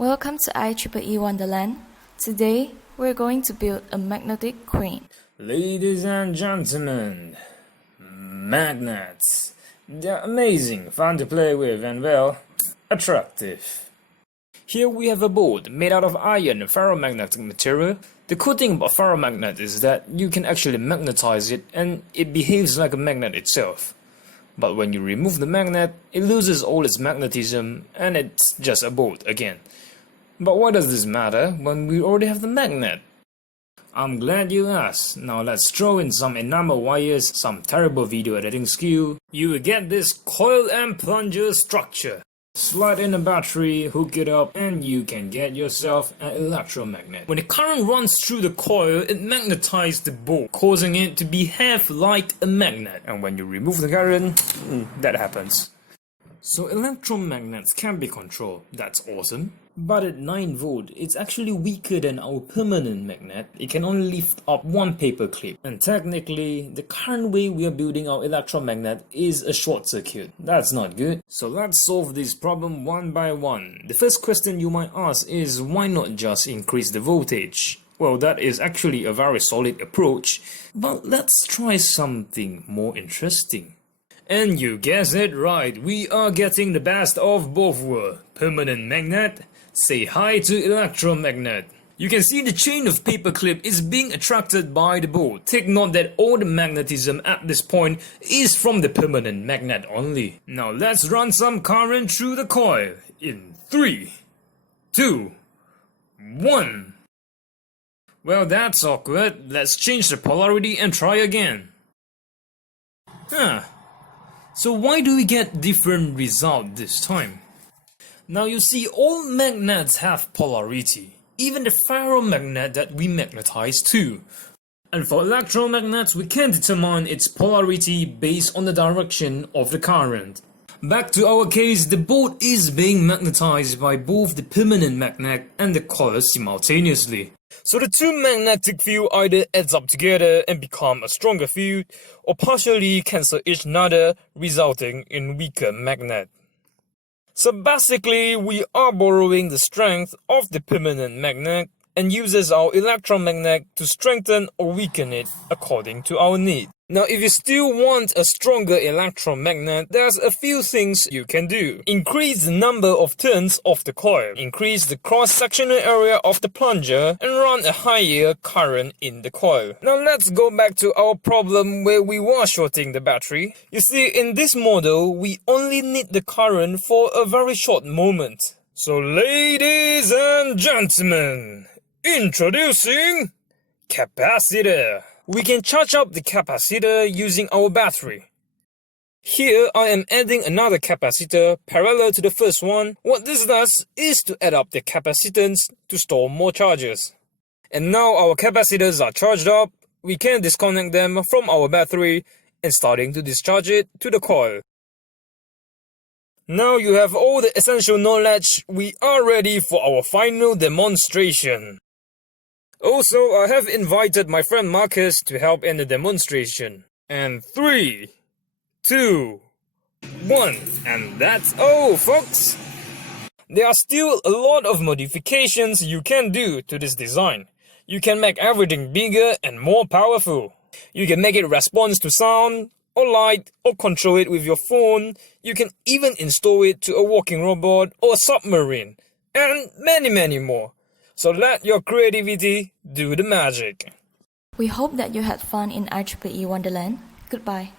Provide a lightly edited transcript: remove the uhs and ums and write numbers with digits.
Welcome to IEEE Wonderland. Today, we're going to build a magnetic crane. Ladies and gentlemen, magnets. They're amazing, fun to play with and, well, attractive. Here we have a board made out of iron and ferromagnetic material. The cool thing about ferromagnet is that you can actually magnetize it and it behaves like a magnet itself. But when you remove the magnet, it loses all its magnetism and it's just a board again. But why does this matter when we already have the magnet? I'm glad you asked. Now let's throw in some enamel wires, some terrible video editing skill. You will get this coil and plunger structure. Slide in a battery, hook it up, and you can get yourself an electromagnet. When the current runs through the coil, it magnetizes the board, causing it to behave like a magnet. And when you remove the current, that happens. So electromagnets can be controlled. That's awesome. But at 9 volt, it's actually weaker than our permanent magnet. It can only lift up one paper clip. And technically, the current way we are building our electromagnet is a short circuit. That's not good. So let's solve this problem one by one. The first question you might ask is, why not just increase the voltage? Well, that is actually a very solid approach. But let's try something more interesting. And you guessed it right, we are getting the best of both worlds. Permanent magnet, say hi to electromagnet. You can see the chain of paperclip is being attracted by the board. Take note that all the magnetism at this point is from the permanent magnet only. Now let's run some current through the coil. In 3, 2, 1. Well, that's awkward. Let's change the polarity and try again. So why do we get different result this time? Now you see, all magnets have polarity, even the ferromagnet that we magnetize too. And for electromagnets, we can determine its polarity based on the direction of the current. Back to our case, the board is being magnetized by both the permanent magnet and the coil simultaneously. So the two magnetic fields either adds up together and become a stronger field, or partially cancel each other, resulting in weaker magnet. So basically, we are borrowing the strength of the permanent magnet and uses our electromagnet to strengthen or weaken it according to our need. Now, if you still want a stronger electromagnet, there's a few things you can do. Increase the number of turns of the coil, increase the cross-sectional area of the plunger, and run a higher current in the coil. Now let's go back to our problem where we were shorting the battery. You see, in this model, we only need the current for a very short moment. So ladies and gentlemen, introducing capacitor. We can charge up the capacitor using our battery. Here I am adding another capacitor parallel to the first one. What this does is to add up the capacitance to store more charges. And now our capacitors are charged up, we can disconnect them from our battery and starting to discharge it to the coil. Now you have all the essential knowledge, we are ready for our final demonstration. Also, I have invited my friend Marcus to help in the demonstration. And 3, 2, 1, and that's all, folks! There are still a lot of modifications you can do to this design. You can make everything bigger and more powerful. You can make it respond to sound, or light, or control it with your phone. You can even install it to a walking robot or a submarine. And many more. So let your creativity do the magic. We hope that you had fun in IEEE Wonderland. Goodbye.